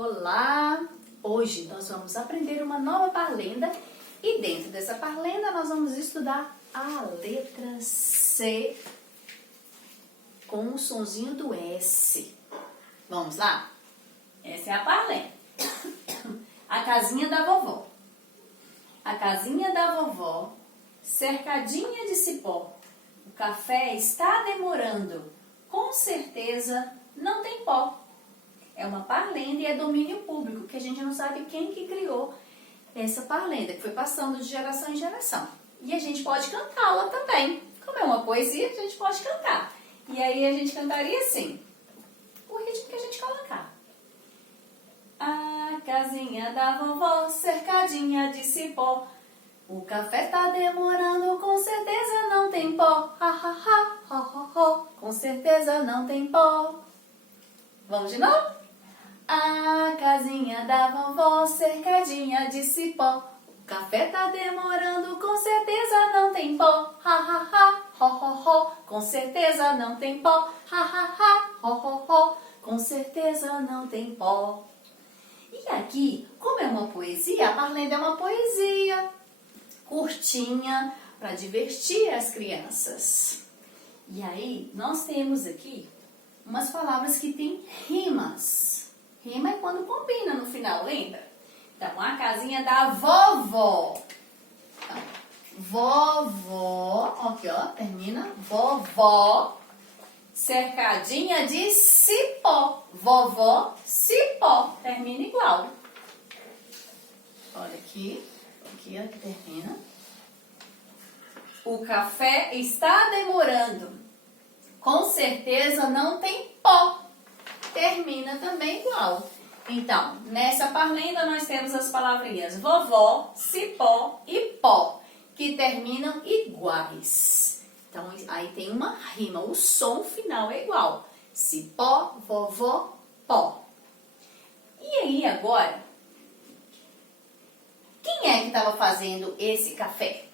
Olá! Hoje nós vamos aprender uma nova parlenda e dentro dessa parlenda nós vamos estudar a letra C com o sonzinho do S. Vamos lá? Essa é a parlenda. A casinha da vovó. A casinha da vovó, cercadinha de cipó. O café está demorando. Com certeza não tem pó. É uma parlenda e é domínio público, que a gente não sabe quem que criou essa parlenda, que foi passando de geração em geração. E a gente pode cantá-la também. Como é uma poesia, a gente pode cantar. E aí a gente cantaria assim, o ritmo que a gente colocar. A casinha da vovó, cercadinha de cipó. O café tá demorando, com certeza não tem pó. Ha, ha, ha, ho, ho, ho. Com certeza não tem pó. Vamos de novo? A casinha da vovó, cercadinha de cipó. O café tá demorando, com certeza não tem pó. Ha, ha, ha, ho, ho, ho. Com certeza não tem pó. Ha, ha, ha, ho, ho, ho. Com certeza não tem pó. E aqui, como é uma poesia, a parlenda é uma poesia curtinha para divertir as crianças. E aí, nós temos aqui umas palavras que têm rimas. Rima é quando combina no final, lembra? Então, a casinha da vovó. Então, vovó, aqui ó, termina. Vovó, cercadinha de cipó. Vovó, cipó. Termina igual. Olha aqui, aqui ó, que termina. O café está demorando. Com certeza não tem pó. Termina também igual. Então, nessa parlenda nós temos as palavrinhas vovó, cipó e pó, que terminam iguais. Então, aí tem uma rima, o som final é igual. Cipó, vovó, pó. E aí, agora, quem é que estava fazendo esse café?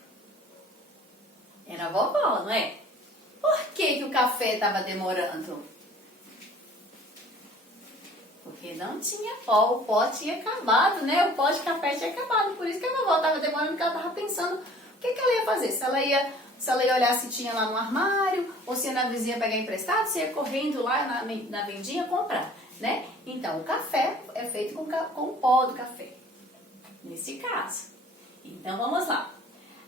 Era a vovó, não é? Por que o café estava demorando? Porque não tinha pó, o pó tinha acabado, né? O pó de café tinha acabado. Por isso que a vovó estava demorando, porque ela estava pensando o que ela ia fazer. Se ela ia olhar se tinha lá no armário, ou se ia na vizinha pegar emprestado, se ia correndo lá na vendinha comprar, né? Então, o café é feito com o pó do café, nesse caso. Então, vamos lá.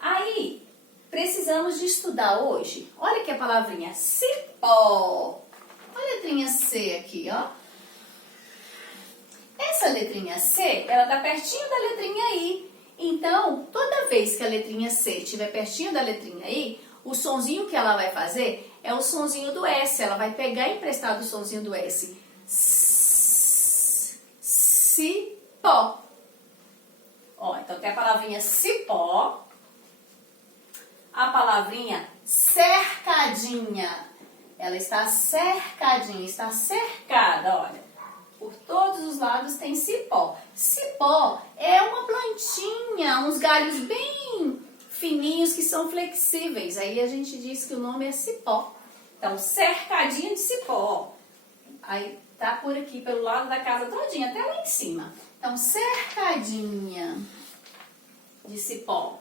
Aí, precisamos de estudar hoje. Olha aqui a palavrinha cipó. Olha a letrinha C aqui, ó. Essa letrinha C, ela tá pertinho da letrinha I. Então, toda vez que a letrinha C estiver pertinho da letrinha I, o sonzinho que ela vai fazer é o sonzinho do S. Ela vai pegar emprestado o sonzinho do S. Cipó. Ó, então tem a palavrinha cipó. A palavrinha cercadinha. Ela está cercadinha, está cercada, olha. Por todos os lados tem cipó. Cipó é uma plantinha, uns galhos bem fininhos que são flexíveis. Aí a gente diz que o nome é cipó. Então, cercadinha de cipó. Aí tá por aqui, pelo lado da casa todinha, até lá em cima. Então, cercadinha de cipó.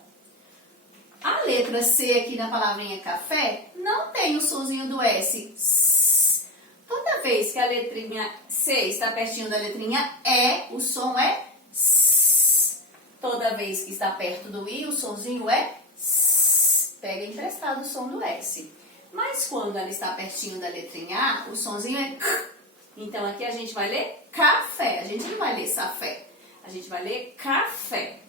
A letra C aqui na palavrinha café não tem o sonzinho do S. Toda vez que a letrinha C está pertinho da letrinha E, o som é S. Toda vez que está perto do I, o sonzinho é S. Pega emprestado o som do S. Mas quando ela está pertinho da letrinha A, o sonzinho é C. Então aqui a gente vai ler café. A gente não vai ler safé. A gente vai ler café.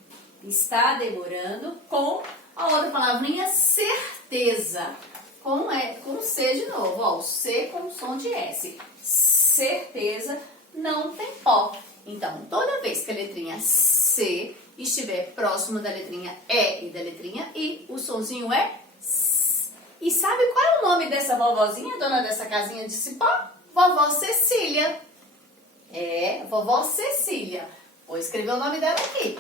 Está demorando com a outra palavrinha certeza. Com C de novo, ó, o C com som de S. Certeza não tem pó. Então, toda vez que a letrinha C estiver próximo da letrinha E e da letrinha I, o sonzinho é S. E sabe qual é o nome dessa vovozinha, dona dessa casinha de cipó? Vovó Cecília. É, vovó Cecília. Vou escrever o nome dela aqui.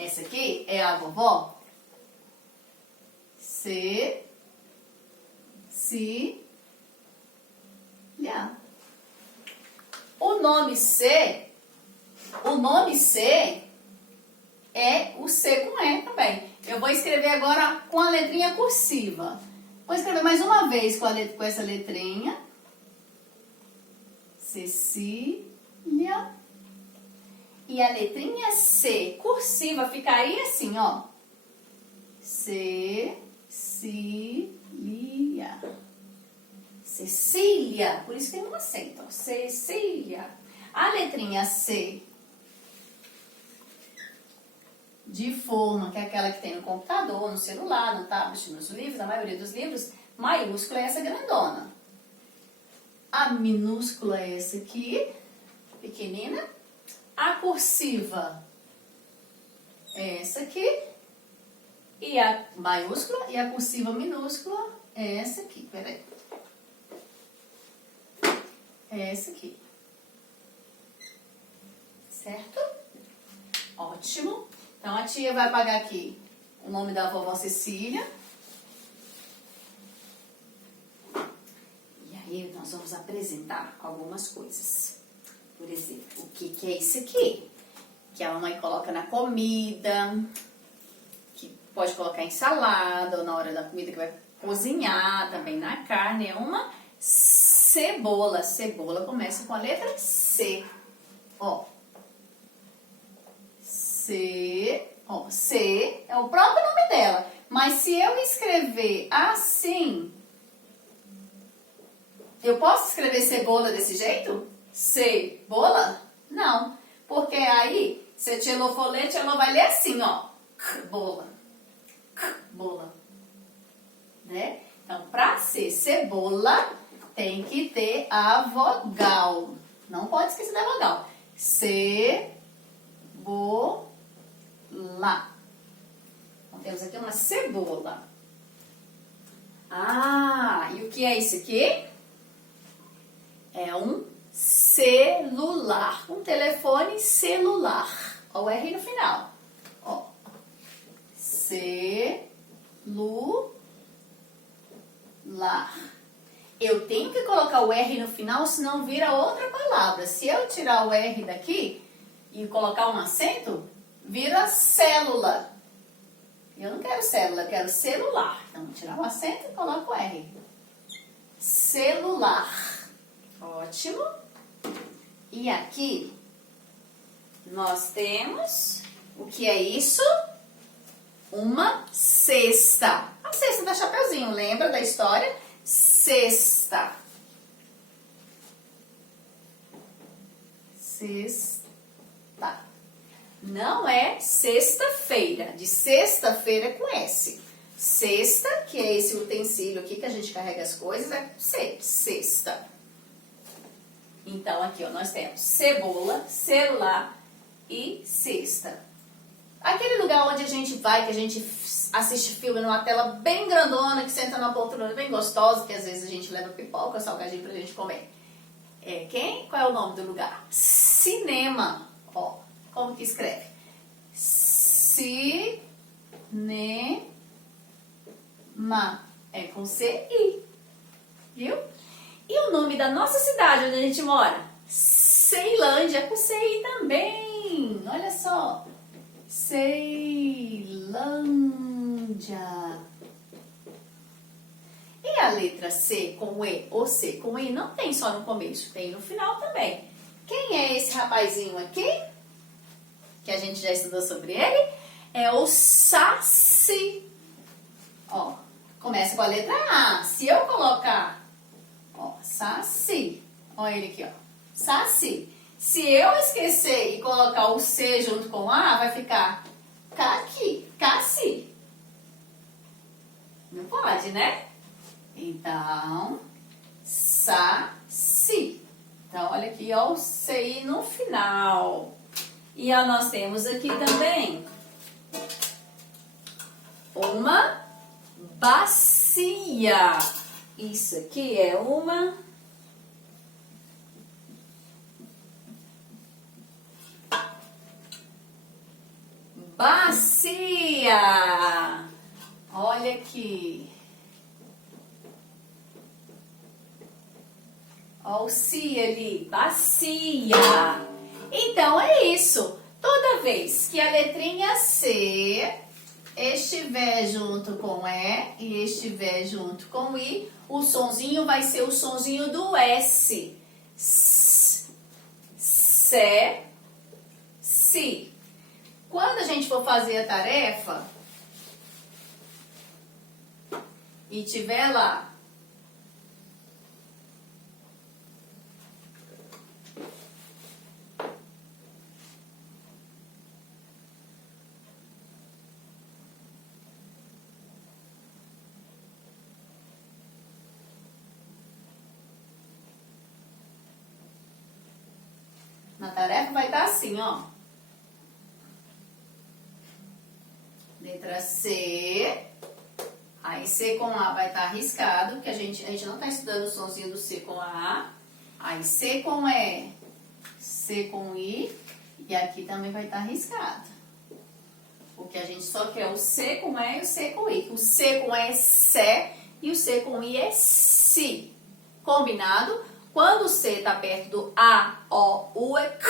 Essa aqui é a vovó Cecília. nome C é o C com E também. Eu vou escrever agora com a letrinha cursiva. Vou escrever mais uma vez com essa letrinha. Cecília. E a letrinha C cursiva ficaria assim, ó. Cecília. Cecília. Por isso tem um acento, ó. Cecília. A letrinha C de forma, que é aquela que tem no computador, no celular, no tablet, nos livros, a maioria dos livros, maiúscula é essa grandona. A minúscula é essa aqui, pequenina. A cursiva é essa aqui. E a maiúscula e a cursiva minúscula é essa aqui. Peraí. É essa aqui. Certo? Ótimo. Então, a tia vai apagar aqui o nome da vovó Cecília. E aí, nós vamos apresentar algumas coisas. Por exemplo, o que é isso aqui? Que a mamãe coloca na comida, que pode colocar em salada, ou na hora da comida que vai cozinhar, também na carne. É uma cebola. Cebola começa com a letra C. Ó. C, ó, C é o próprio nome dela. Mas se eu escrever assim, eu posso escrever cebola desse jeito? Cebola? Não. Porque aí, se a tia Lô for ler, a tia Lô vai ler assim, ó. Bola. Bola. Né? Então, para ser cebola, tem que ter a vogal. Não pode esquecer da vogal. Cebola. Então, temos aqui uma cebola. Ah, e o que é isso aqui? É um celular. Um telefone celular. Ó, o R no final. Ó. Celular. Eu tenho que colocar o R no final, senão vira outra palavra. Se eu tirar o R daqui e colocar um acento, vira célula. Eu não quero célula, eu quero celular. Então, vou tirar o acento e coloco o R. Celular. Ótimo. E aqui, nós temos, o que é isso? Uma cesta. A cesta da Chapeuzinho, lembra da história? Cesta. Cesta. Não é sexta-feira. De sexta-feira com S. Cesta, que é esse utensílio aqui que a gente carrega as coisas, é cesta. Então, aqui, ó, nós temos cebola, celular e cesta. Aquele lugar onde a gente vai, que a gente assiste filme numa tela bem grandona, que senta numa poltrona bem gostosa, que às vezes a gente leva pipoca, salgadinho pra gente comer. Qual é o nome do lugar? Cinema. Ó, como que escreve? Cinema. É com C-I. Viu? E o nome da nossa cidade onde a gente mora? Ceilândia, com C-I também. Olha só. Ceilândia. E a letra C com E ou C com I não tem só no começo, tem no final também. Quem é esse rapazinho aqui? Que a gente já estudou sobre ele? É o Saci. Ó, começa com a letra A. Se eu colocar, ó, Saci. Ó ele aqui, ó. Saci. Se eu esquecer e colocar o C junto com A, vai ficar Caci. Não pode, né? Então, Saci. Então, olha aqui, ó, o CI no final. E ó, nós temos aqui também uma bacia. Isso aqui é uma bacia. Olha aqui. Ó o si ali, bacia. Então é isso. Toda vez que a letrinha C estiver junto com E e estiver junto com I, o sonzinho vai ser o sonzinho do S. S, sé, si. Quando a gente for fazer a tarefa e tiver lá na tarefa, vai estar assim, ó. Letra C. Aí C com A vai estar arriscado, porque a gente não está estudando o sonzinho do C com A. Aí C com E, C com I, e aqui também vai estar arriscado. Porque a gente só quer o C com E e o C com I. O C com E é Sé e o C com I é Si. Combinado? Quando o C está perto do A, O, U, é K.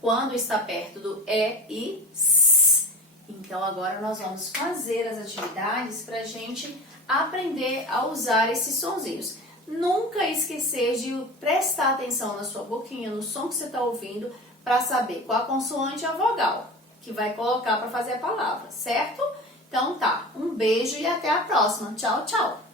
Quando está perto do E e S. Então, agora nós vamos fazer as atividades para a gente aprender a usar esses sonzinhos. Nunca esquecer de prestar atenção na sua boquinha, no som que você está ouvindo, para saber qual a consoante e a vogal que vai colocar para fazer a palavra, certo? Então tá, um beijo e até a próxima. Tchau, tchau!